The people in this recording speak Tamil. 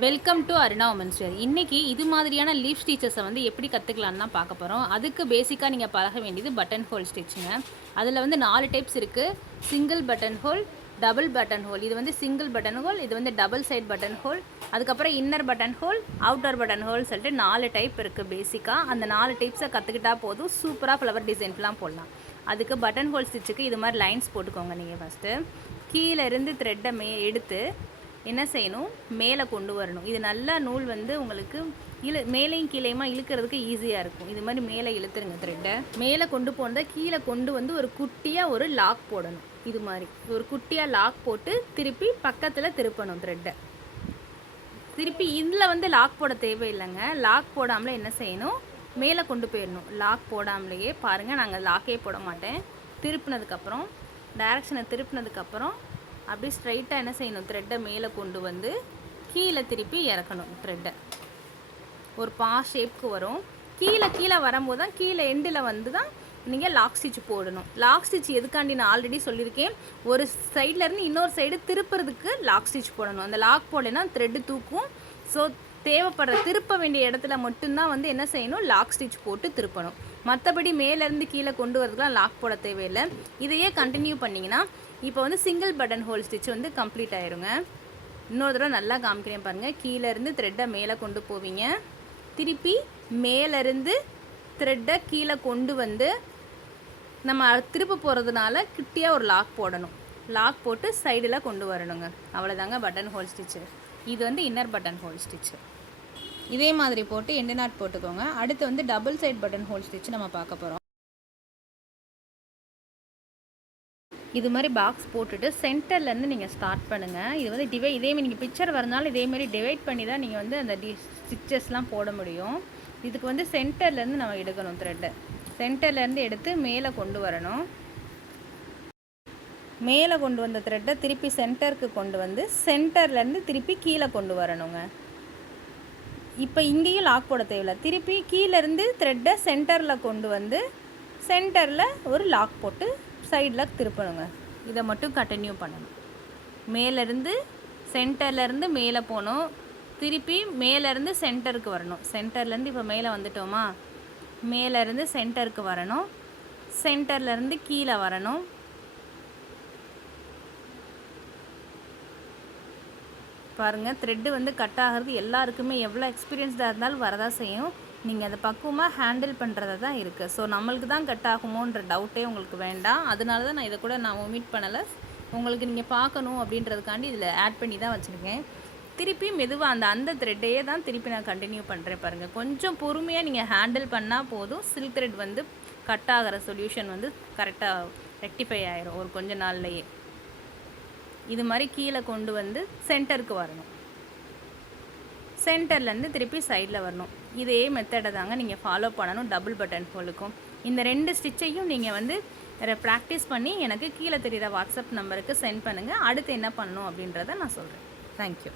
Welcome to Aruna women's wear. இன்றைக்கி இது மாதிரியான லீஃப் ஸ்டிச்சஸை வந்து எப்படி கற்றுக்கலான்னு தான் பார்க்க போகிறோம். அதுக்கு பேசிக்காக நீங்கள் பழக வேண்டியது பட்டன் ஹோல் ஸ்டிச்சுங்க. அதில் வந்து 4 டைப்ஸ் இருக்குது. Single button whole, double button whole, இது வந்து சிங்கிள் பட்டன் ஹோல், இது வந்து டபுள் சைட் பட்டன் ஹோல், அதுக்கப்புறம் inner button whole, outer button whole சொல்லிட்டு 4 டைப் இருக்குது பேசிக்காக. அந்த 4 டைப்ஸை கற்றுக்கிட்டா போதும், சூப்பராக ஃப்ளவர் டிசைன்ஸ்லாம் போடலாம். அதுக்கு பட்டன் ஹோல் ஸ்டிச்சுக்கு இது மாதிரி லைன்ஸ் போட்டுக்கோங்க. நீங்கள் ஃபஸ்ட்டு கீழே இருந்து த்ரெட்டை எடுத்து என்ன செய்யணும், மேலே கொண்டு வரணும். இது நல்லா நூல் வந்து உங்களுக்கு மேலேயும் கீழேயுமா இழுக்கிறதுக்கு ஈஸியாக இருக்கும். இது மாதிரி மேலே இழுத்துருங்க. த்ரெட்டை மேலே கொண்டு போனதை கீழே கொண்டு வந்து ஒரு குட்டியாக ஒரு லாக் போடணும். இது மாதிரி ஒரு குட்டியாக லாக் போட்டு திருப்பி பக்கத்தில் திருப்பணும். த்ரெட்டை திருப்பி இதில் வந்து லாக் போட தேவையில்லைங்க. லாக் போடாமலே என்ன செய்யணும், மேலே கொண்டு போயிடணும். லாக் போடாமலேயே பாருங்கள், நாங்கள் லாக்கே போட மாட்டேன். திருப்பினதுக்கப்புறம் டைரக்ஷனை திருப்பினதுக்கப்புறம் அப்படி ஸ்ட்ரைட்டாக என்ன செய்யணும், த்ரெட்டை மேலே கொண்டு வந்து கீழே திருப்பி இறக்கணும். த்ரெட்டை ஒரு ஷேப்க்கு வரும். கீழே வரும்போது தான் கீழே எண்டில் வந்து தான் நீங்கள் லாக் ஸ்டிச் போடணும். லாக் ஸ்டிச் எதுக்காண்டி நான் ஆல்ரெடி சொல்லியிருக்கேன். ஒரு சைட்லேருந்து இன்னொரு சைடு திருப்புறதுக்கு லாக் ஸ்டிச் போடணும். அந்த லாக் போடலைன்னா த்ரெட்டு தூக்கும். ஸோ தேவைப்படுற திருப்ப வேண்டிய இடத்துல மட்டும்தான் வந்து என்ன செய்யணும், லாக் ஸ்டிச் போட்டு திருப்பணும். மற்றபடி மேலேருந்து கீழே கொண்டு வரதுக்குலாம் லாக் போட தேவையில்லை. இதையே கண்டினியூ பண்ணிங்கன்னா இப்போ வந்து சிங்கிள் பட்டன் ஹோல் ஸ்டிச் வந்து கம்ப்ளீட் ஆயிருங்க. இன்னொரு தடவை நல்லா காமிக்கிறேன் பாருங்கள். கீழேருந்து த்ரெட்டை மேலே கொண்டு போவீங்க. திருப்பி மேலேருந்து த்ரெட்டை கீழே கொண்டு வந்து நம்ம திருப்ப போகிறதுனால கிட்டியாக ஒரு லாக் போடணும். லாக் போட்டு சைடில் கொண்டு வரணுங்க. அவ்வளோதாங்க பட்டன் ஹோல் ஸ்டிச்சு. இது வந்து இன்னர் பட்டன் ஹோல் ஸ்டிச்சு. இதே மாதிரி போட்டு எண்டு நாட் போட்டுக்கோங்க. அடுத்து வந்து double side button hole stitch நம்ம பார்க்க போகிறோம். இது மாதிரி பாக்ஸ் போட்டுட்டு சென்டர்லேருந்து நீங்கள் ஸ்டார்ட் பண்ணுங்கள். இது வந்து இதேமாதிரி நீங்கள் பிக்சர் வரனால இதேமாரி டிவைட் பண்ணி தான் நீங்கள் வந்து அந்த ஸ்டிச்சஸ்லாம் போட முடியும். இதுக்கு வந்து சென்டர்லேருந்து நம்ம எடுக்கணும். த்ரெட்டை சென்டர்லேருந்து எடுத்து மேலே கொண்டு வரணும். மேலே கொண்டு வந்த த்ரெட்டை திருப்பி சென்டருக்கு கொண்டு வந்து சென்டர்லேருந்து திருப்பி கீழே கொண்டு வரணுங்க. இப்போ இங்கேயும் லாக் போட தேவையில்லை. திருப்பி கீழேருந்து த்ரெட்டை சென்டரில் கொண்டு வந்து சென்டரில் ஒரு லாக் போட்டு சைடில் திருப்பணுங்க. இதை மட்டும் கண்டினியூ பண்ணணும். மேலேருந்து சென்டர்லேருந்து மேலே போகணும். திருப்பி மேலேருந்து சென்டருக்கு வரணும். சென்டர்லேருந்து இப்போ மேலே வந்துட்டோமா, மேலேருந்து சென்டருக்கு வரணும். சென்டர்லேருந்து கீழே வரணும். பாருங்கள், த்ரெட்டு வந்து கட் ஆகிறது எல்லாருக்குமே எவ்வளோ எக்ஸ்பீரியன்ஸ்டாக இருந்தாலும் வரதான் செய்யும். நீங்கள் அதை பக்குவமாக ஹேண்டில் பண்ணுறத தான் இருக்குது. ஸோ நம்மளுக்கு தான் கட் ஆகுமோன்ற டவுட்டே உங்களுக்கு வேண்டாம். அதனால தான் நான் இதை கூட நான் ஒமிட் பண்ணலை. உங்களுக்கு நீங்கள் பார்க்கணும் அப்படின்றதுக்காண்டி இதில் ஆட் பண்ணி தான் வச்சுருக்கேன். திருப்பி மெதுவாக அந்த த்ரெட்டையே தான் திருப்பி நான் கண்டினியூ பண்ணுறேன். பாருங்கள், கொஞ்சம் பொறுமையாக நீங்கள் ஹேண்டில் பண்ணால் போதும். சில்க் த்ரெட் வந்து கட் ஆகிற சொல்யூஷன் வந்து கரெக்டாக ரெக்டிஃபை ஆகிரும் ஒரு கொஞ்ச நாள்லையே. இது மாதிரி கீழே கொண்டு வந்து சென்டருக்கு வரணும். சென்டர்லேருந்து திருப்பி சைடில் வரணும். இதே மெத்தடை தாங்க நீங்கள் ஃபாலோ பண்ணணும் டபுள் பட்டன் ஹோலுக்கும். இந்த 2 ஸ்டிச்சையும் நீங்கள் வந்து ப்ராக்டிஸ் பண்ணி எனக்கு கீழே தெரிகிற வாட்ஸ்அப் நம்பருக்கு சென்ட் பண்ணுங்கள். அடுத்து என்ன பண்ணணும் அப்படின்றத நான் சொல்கிறேன். தேங்க்யூ.